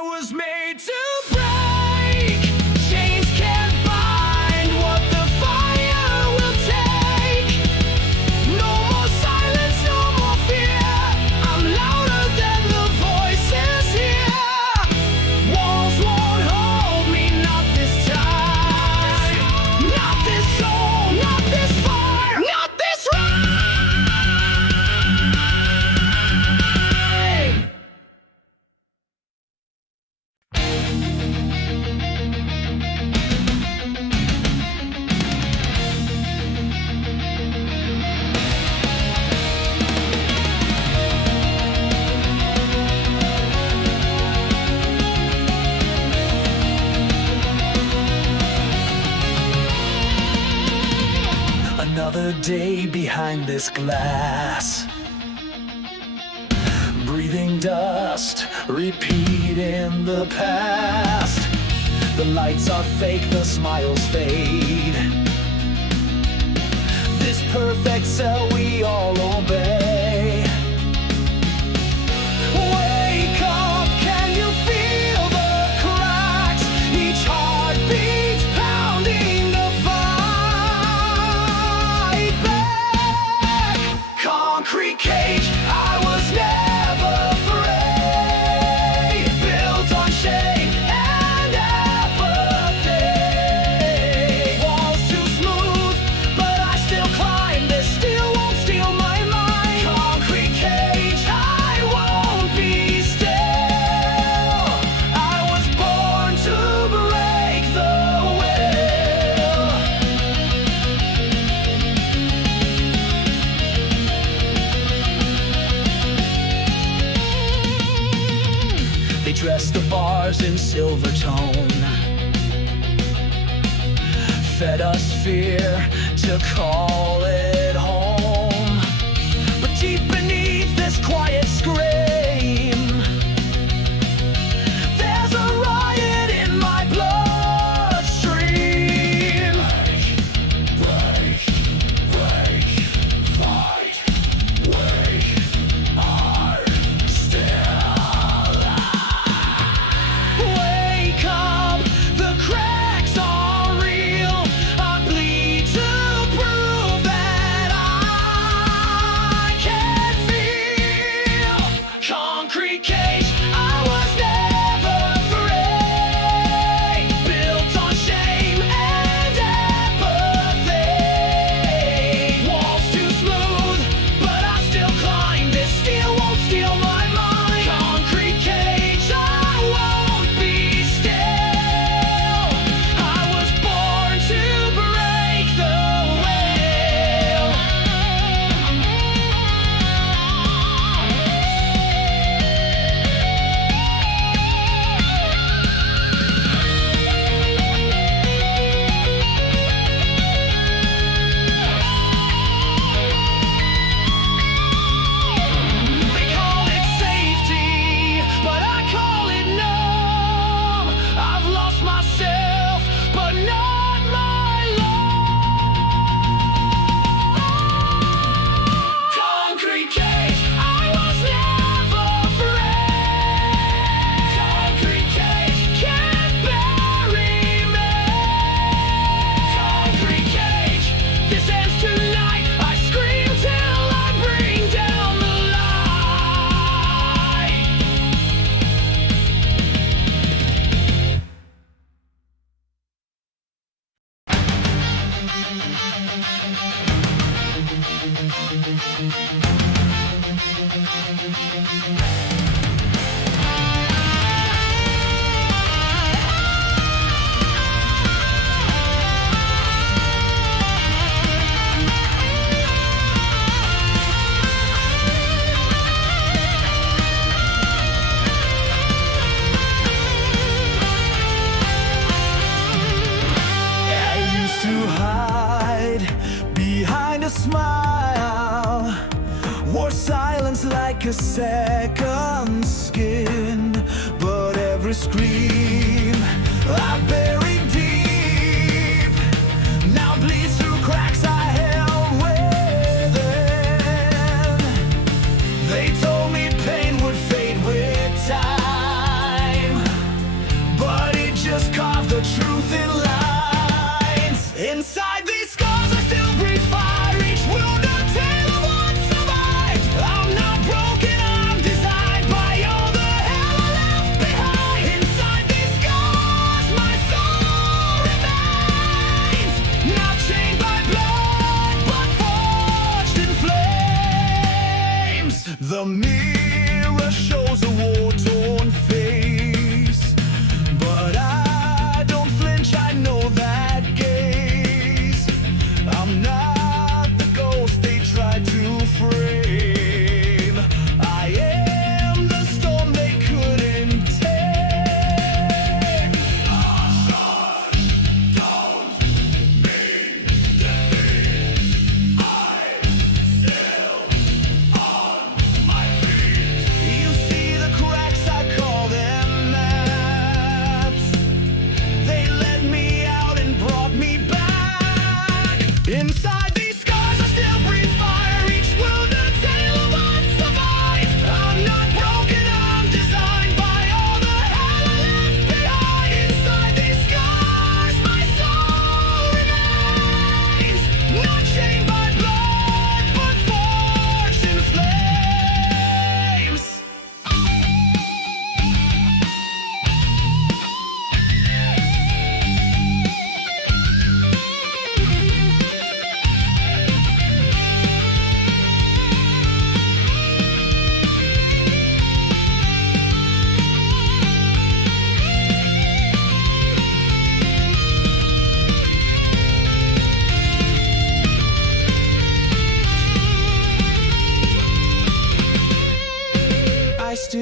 I was made to break. Chains can't bind what the fire will take. No more silence, no more fear. I'm louder than the voices here. Walls won't hold me, not this time. Not this soul, not this fire, not this ride. Another day behind this glass, breathing dust, repeating the past. The lights are fake, the smiles fade. This perfect cell we all obey. Wake up, can you feel the cracks? Each heartbeat's pounding the fight back. Concrete cage, I was never afraid. Built on shame and apathy. Walls too smooth, but I still climb. This still won't steal my mind. Concrete cage, I won't be still. I was born to break the will. They dress the bars in silver tone, fed us fear to call it home. But deep beneath this quiet scream, there's a riot in my bloodstream. Break, fight, wake, are still. Wake up, the cracks are real. I bleed to prove that I can feel. Concrete cage, I was never afraid. Built on shame and apathy. Walls too smooth, but I still climb. This steel won't steal my mind. Concrete cage, I won't be still. I was born to break the will. They call it safety, but I call it numb. I've lost myself, but not my love. Concrete cage, I was never afraid. Concrete cage can't bury me. Concrete cage, this ends tonight. I scream till I bring down the light. I used to hide behind a smile, wore silence like a second skin. But every scream I buried deep now bleeds through cracks I held within. They told me pain would fade with time.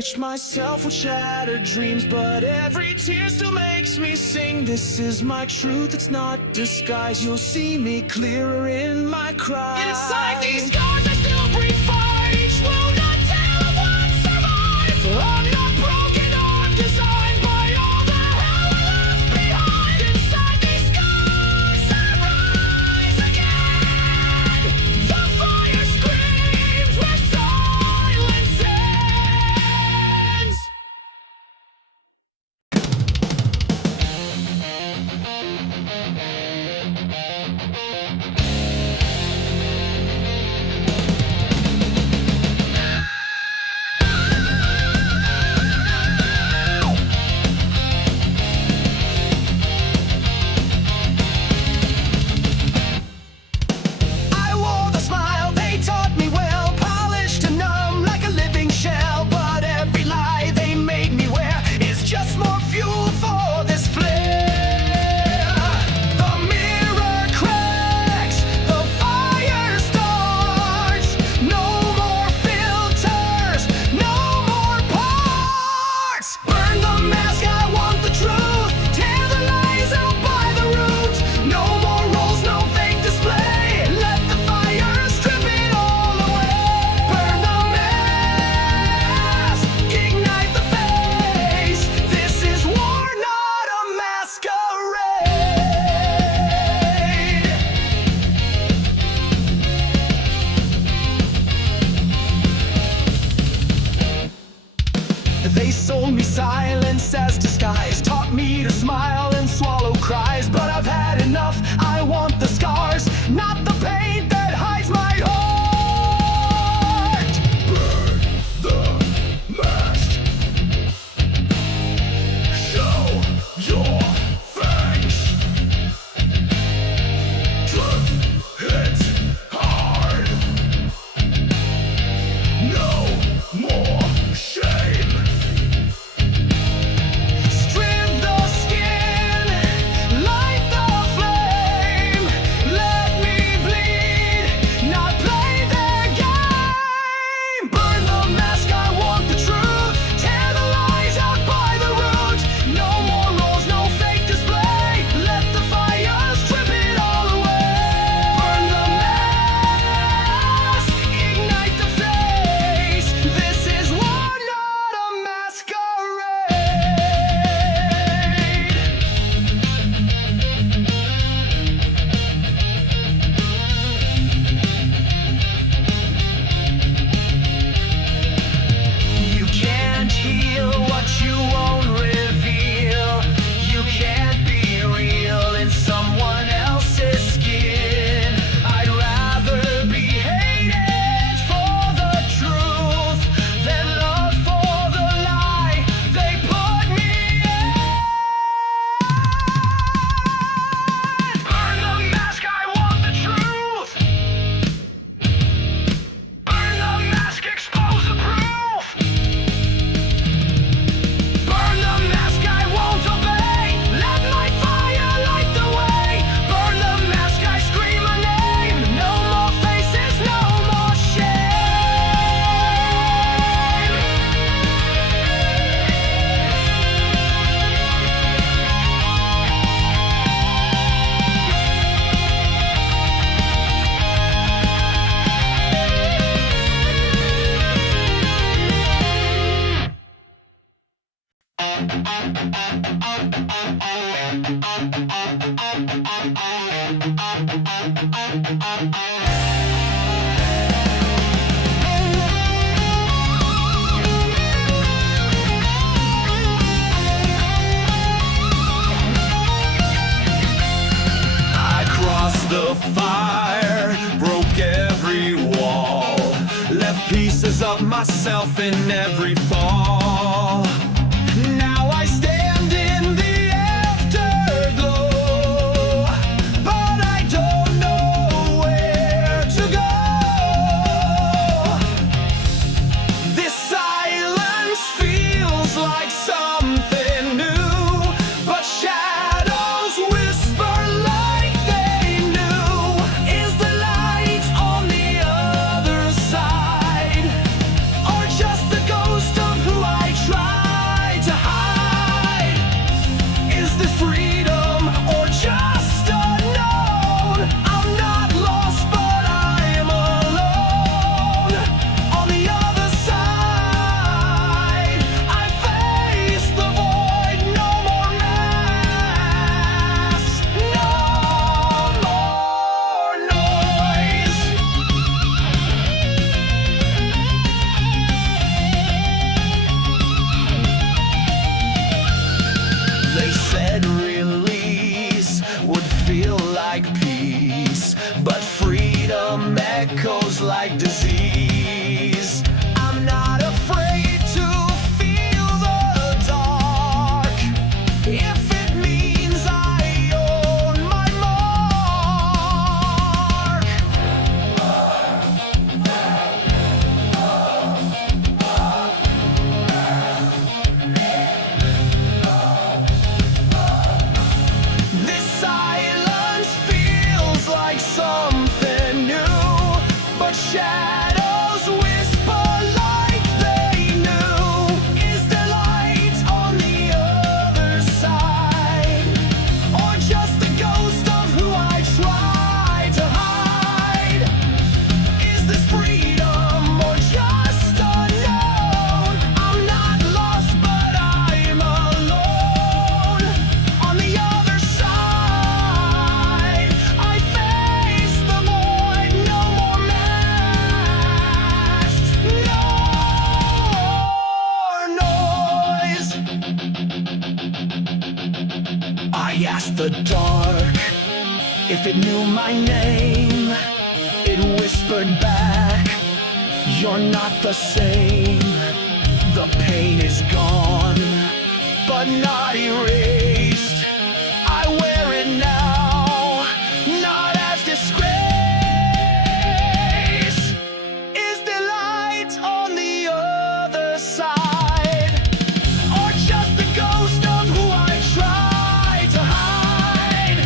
Touch myself with shattered dreams, but every tear still makes me sing. This is my truth, it's not disguise. You'll see me clearer in my cries. Inside these scars I still breathe fire. Each wound not tell of what survived. I'm not broken, I'm designed by all the hell I left behind. Inside these scars I rise again. The fire screams where silence ends. I wore the smile they taught me well, polished and numb like a living shell. But every lie they made me wear is just more fuel for this flare. The mirror cracks, the fire starts. No more filters, no more parts. Burn the mask, I want the truth. Tear the lies out by the roots. No more roles, no fake display. Let the fire strip it all away. Burn the mask, ignite the face. This is war, not a masquerade. They sold me silence as disguise, taught me to smile and swallow cries. But I've had enough, I want the scars, not the pain that hides my heart. Burn the mask. Show your fangs. Truth hits hard. No more shame. Strip the skin, light the flame. Let me bleed, not play their game. Burn the mask, I want the truth. Tear the lies out by the root. No more roles, no fake display. Let the fire strip it all away. Burn the mask, ignite the face. This is war, not a masquerade. You can't heal what you won't reveal. You can't be real in someone else's skin. I'd rather be hated for the truth than love for the lie they put me in. Burn the mask, I want the truth. Burn the mask, expose the proof. Burn the mask, I won't obey. Let my fire light the way. Burn the mask, I scream a name. No more faces, no more I crossed the fire, broke every wall, left pieces of myself in every fall. Now I stand in the afterglow, but I don't know where to go. This silence feels like something new, but shadows whisper like they knew. Is the light on the other side, or just the ghost of who I They said release would feel like peace, but freedom echoes like disease. I'm not afraid to feel the dark if it means I own my mark. This silence feels like something new, but shadows whisper like they knew. Is there light on the other side, or just the ghost of who I try to hide? Is this freedom or just unknown? I'm not lost, but I'm alone. On the other side, I face the void. No more masks, no more noise. I asked the dark if it knew my name. It whispered back, you're not the same. The pain is gone, but not erased. I wear it now, not as disgrace. Is there light on the other side, or just the ghost of who I try to hide?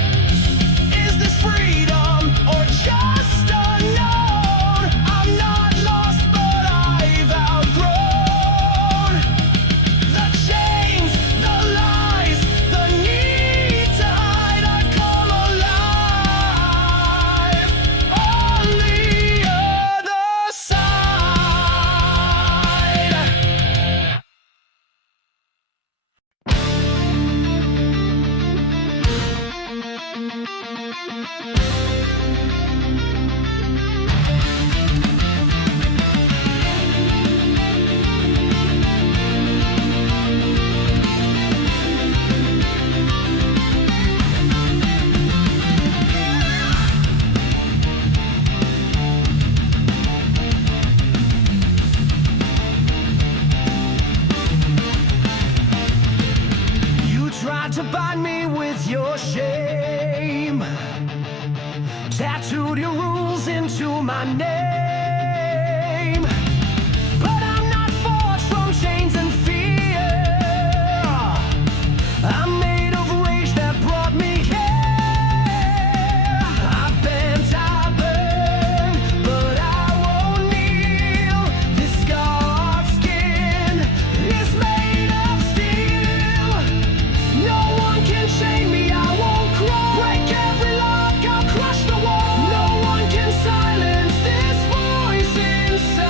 Is this freedom or just unknown? I'm not lost, but I've outgrown the chains, the lies, the need to hide. I've come alive on the other side. You tried to bind me with your shame, tattooed your rules into my name. But I'm not forged from chains and fear. I'm made of rage that brought me here. I bent, I burn, but I won't kneel. This scarred skin is made of steel. No one can chain me, I won't crawl. Break every lock, I'll crush the wall. No one can silence this voice inside.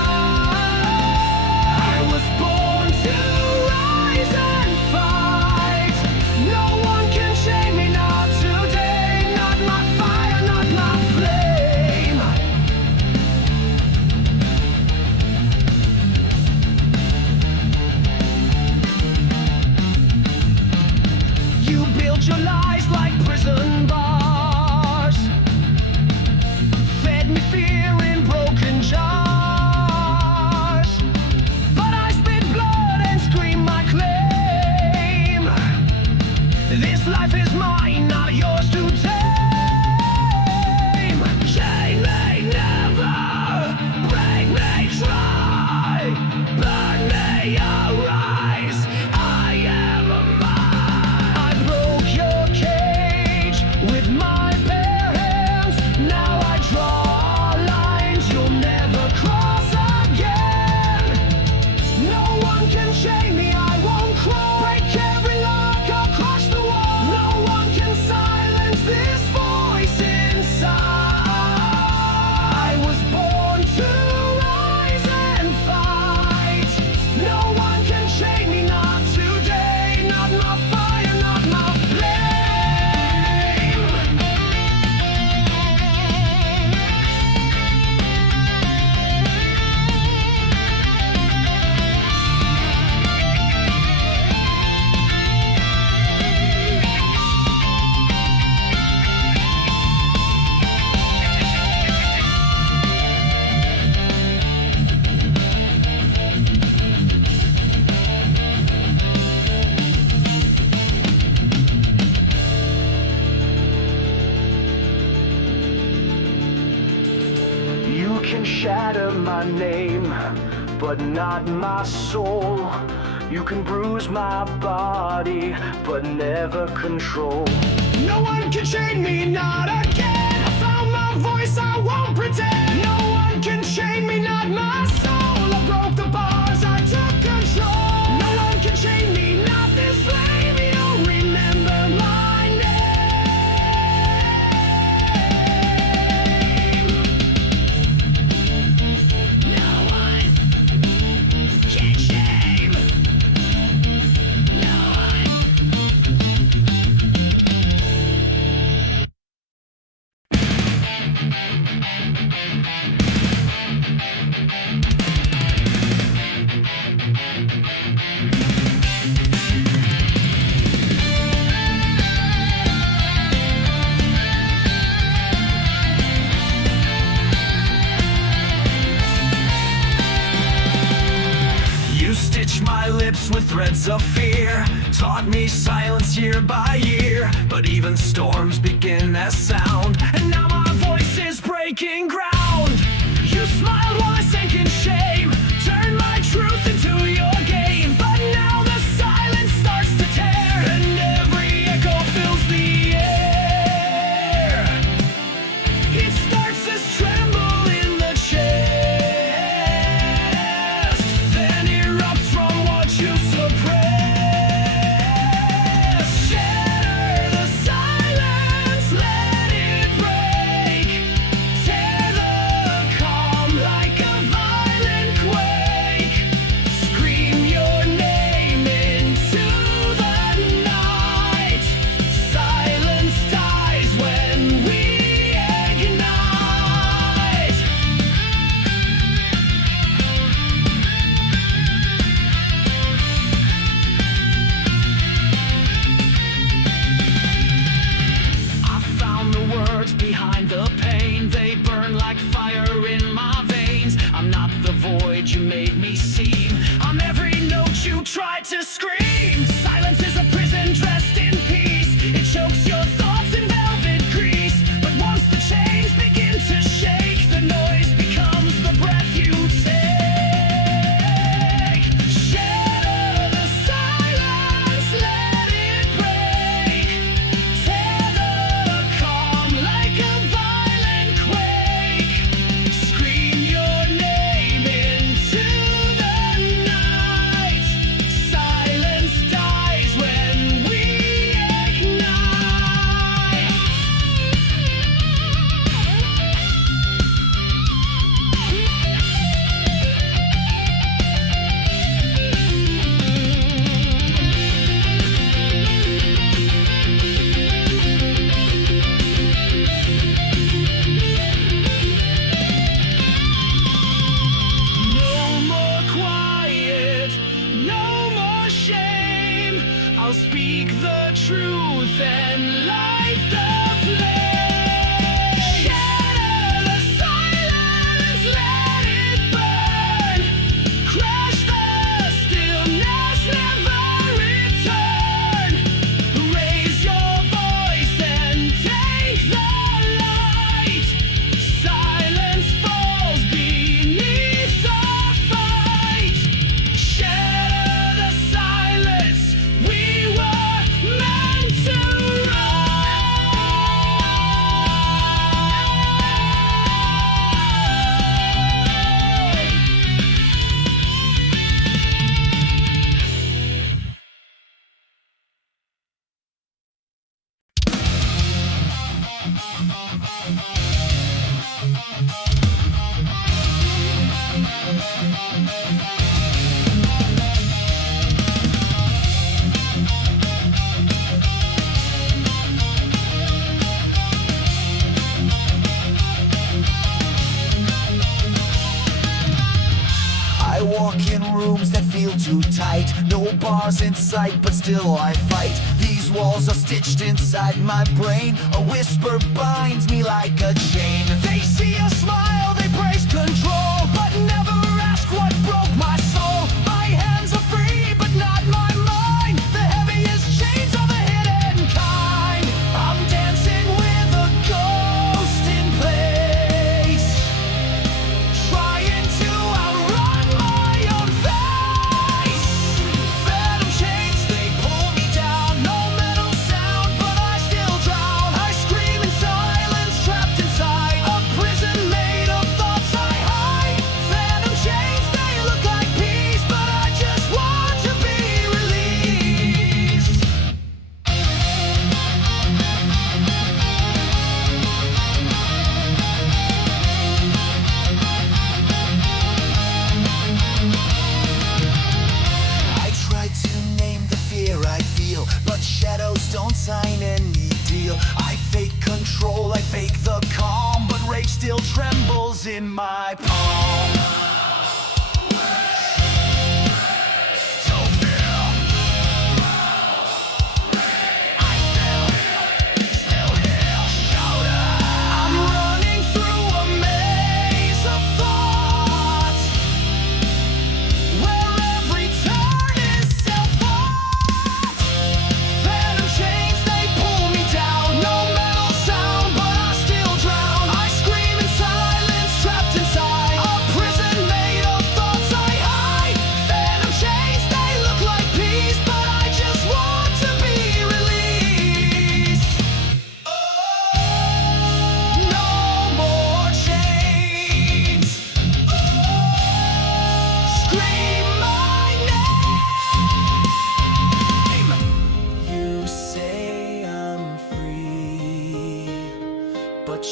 I was born to rise and fight. No one can chain me, not today. Not my fire, not my flame. You built your lies like prison bars, fed me fear in broken jars. But I spit blood and scream my claim. This life is mine, not yours to tame. Chain may never break me try, burn me arise. I am mine. I broke your cage with my bare hands. Now I draw lines you'll never cross again. No one can chain me, I won't crawl. Break every lock, I'll crush the wall. No one can silence can shatter my name, but not my soul. You can bruise my body, but never control. No one can chain me, not again. I found my voice, I won't pretend. No one can chain me, not my soul. I broke the bars, I took control. No one can chain me, not this flame. You'll remember my name. No one can shame. No one. You stitched my lips with threads of fear, taught me silence year by year. But even storms begin as sound, and now my voice is breaking ground. You smiled while I sank in shame, turned my truth into your game. But now the silence starts to tear, and every echo fills the air. It starts as tremble in the chest, then erupts from what you suppress. Shatter the silence, let it break. Tear the calm like a violent quake. Scream your name into the night. Silence dies when we ignite. I found the words behind the pain. They burn like fire in my veins. I'm not the void you made me seem. I'm every note you tried to scream. Silence is a prison dressed in peace. It chokes your thoughts in velvet grease. But once the chains begin to shake, the noise becomes the breath you take. Shatter the silence, let it break. Tear the calm like a violent quake. Scream your name into the night. Silence dies when we ignite. No more quiet, no more shame. I'll speak the truth and light the flame. Shatter the silence, let it burn. Crush the stillness, never return. Raise your voice and take the light. Silence falls beneath the fight. Shatter the silence, we were meant to I walk in rooms that feel too tight. No bars in sight, but still I fight. These walls are stitched inside my brain. A whisper binds me like a chain. They see a smile, they praise control, but never ask what broke my soul. My hands are free, but not my mind. The heaviest chains are the hidden kind. I'm dancing with a ghost in place. sign any deal. I fake control, I fake the calm, but rage still trembles in my palm.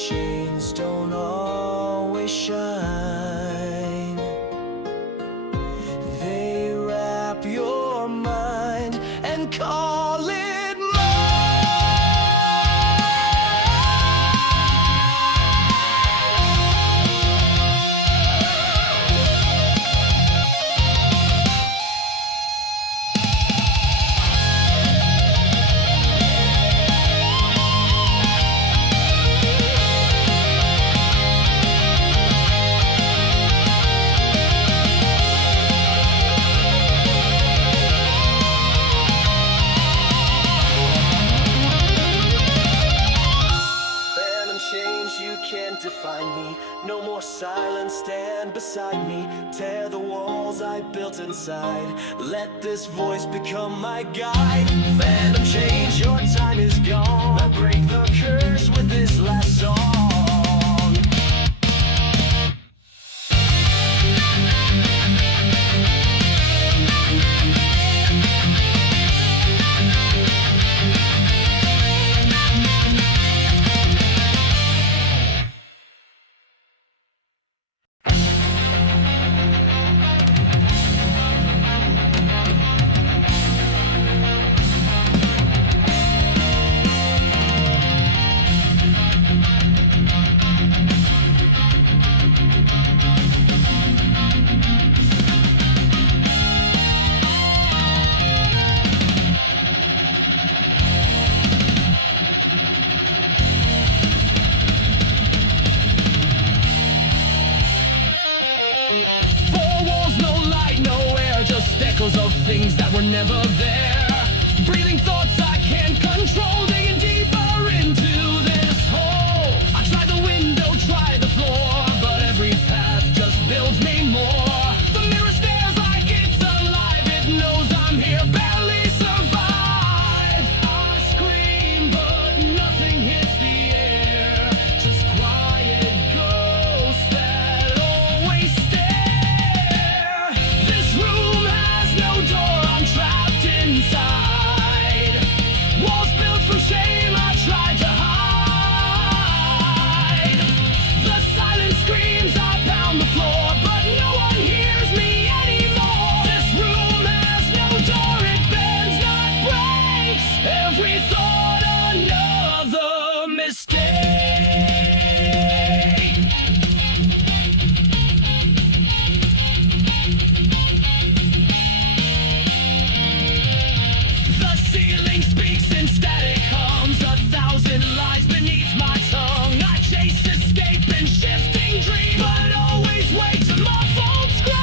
Chains don't always shine. They wrap your mind and call it no more silence, stand beside me. Tear the walls I built inside. Let this voice become my guide. Phantom change, your time is gone. I break the curse with this last song. Of things that were never there. Breathing thoughts I can't control, digging deeper into this hole. I try the window, try the floor, but every path just builds me more. The mirror stares like it's alive, it knows I'm here, barely survive. I scream, but nothing hits the air. Just quiet ghosts that always stare. This room has no door, I'm trapped inside. Walls built from shame, I tried to hide. The silence screams, I pound the floor, but no one hears me anymore. This room has no door, it bends, not breaks. Every thought another mistake. The ceiling speaks in static hums, 1,000 lies beneath my tongue. I chase escape in shifting dreams, but always wake to muffled screams.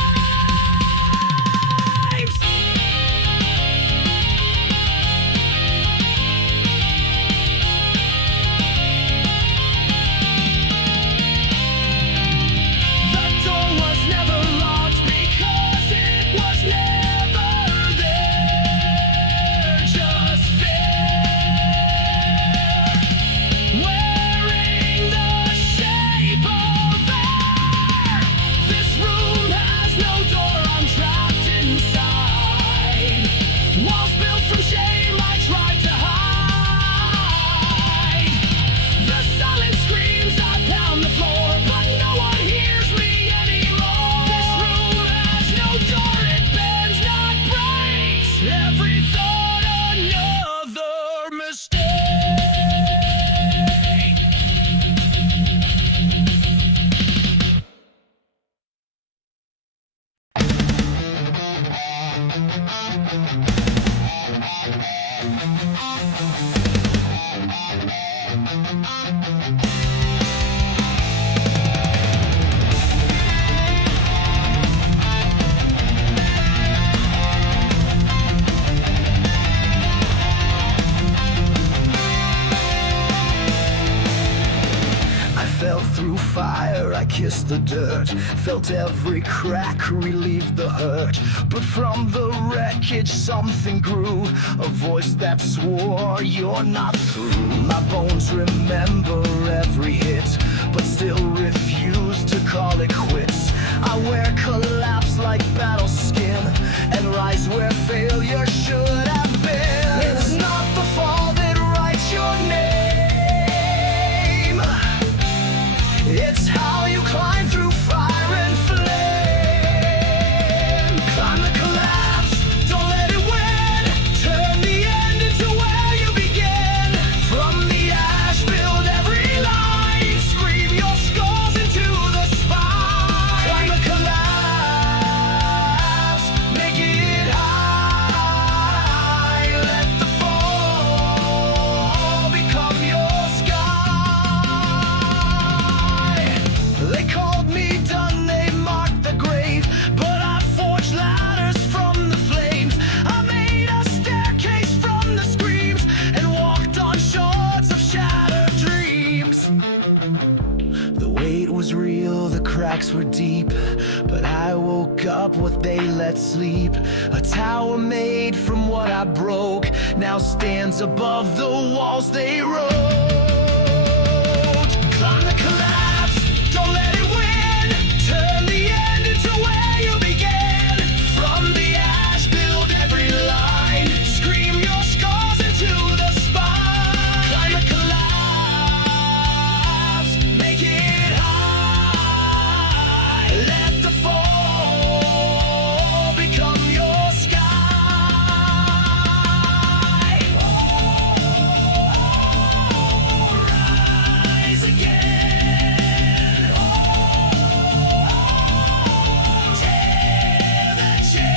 through fire, I kissed the dirt. Felt every crack relieve the hurt. But from the wreckage something grew, a voice that swore you're not through. My bones remember every hit, but still refuse to call it quits. I wear collapse like battle skin, and rise where failure should have been. It's not the fall that writes your name, it's how you climb through fire and flame. Climb the collapse, don't let it win. Turn the end into where you begin. From the ash, build every line. Scream your skulls into the spine. Climb the collapse, make it high. Let the fall become your sky. They called me done, they marked the grave, but I forged ladders from the flames. I made a staircase from the screams, and walked on shores of shattered dreams. The weight was real, the cracks were deep, but I woke up what they let sleep. A tower made from what I broke now stands above the walls they wrote. Climb the collapse, don't let it win. Turn the end into where you begin. From the ash, build every line. Scream your scars into the spine. Climb the collapse, make it high. Let the fall become your sky. Rise again. Tear the chain.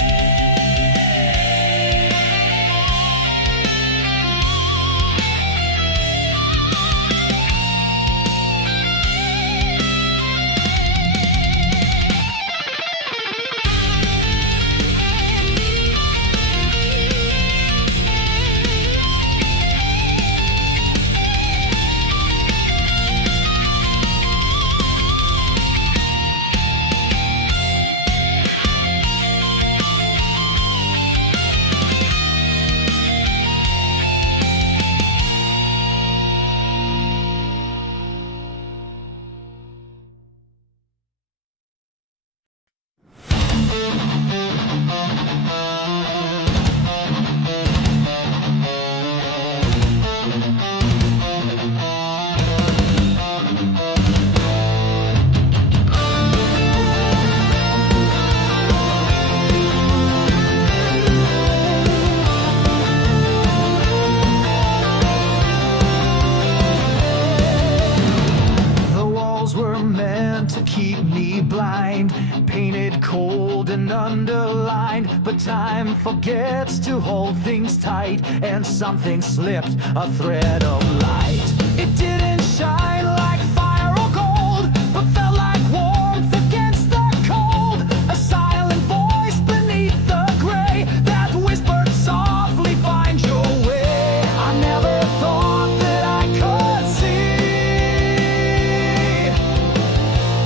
The walls were meant to keep me blind, painted cold and underlined. But time forgets to hold things tight, and something slipped, a thread of light. It didn't shine like fire or gold, but felt like warmth against the cold. A silent voice beneath the gray that whispered softly, find your way. I never thought that I could see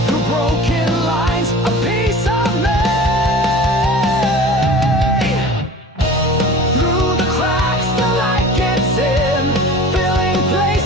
through broken lines a piece of me. Through the cracks the light gets in, filling places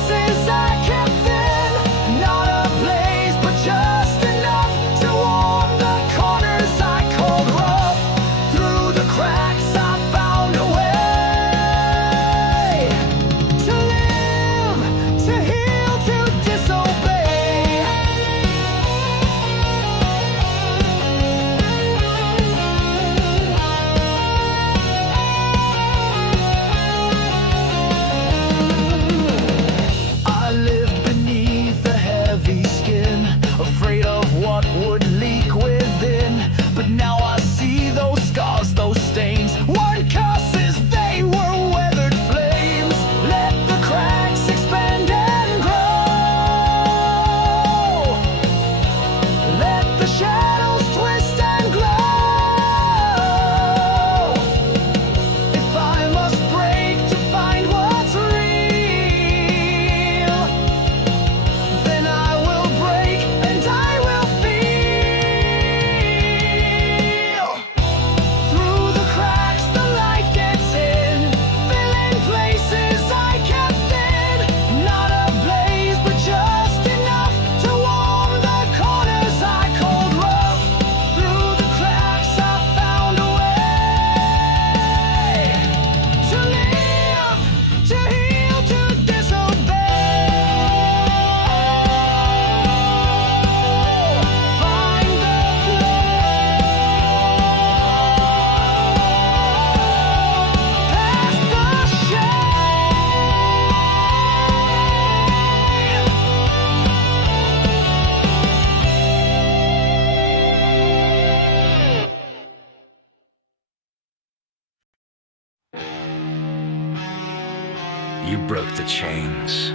broke the chains.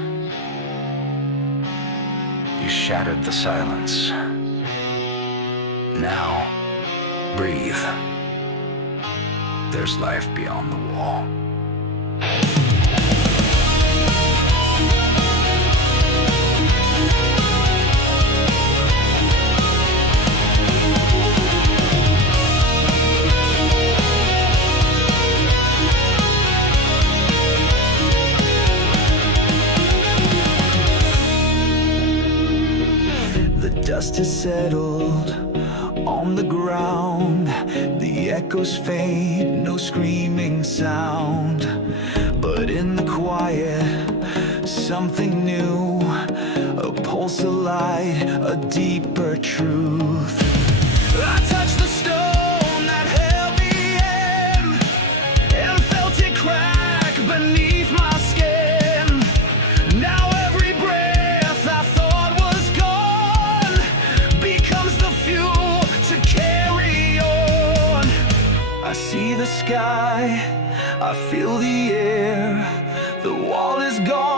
You shattered the silence. Now, breathe. There's life beyond the wall. Dust has settled on the ground. The echoes fade, no screaming sound. But in the quiet, something new. A pulse of light, a deeper truth. I touched the stone that held me in, and felt it crack beneath my skin. Now every breath I thought was gone becomes the fuel to carry on. I see the sky, I feel the air. The wall is gone.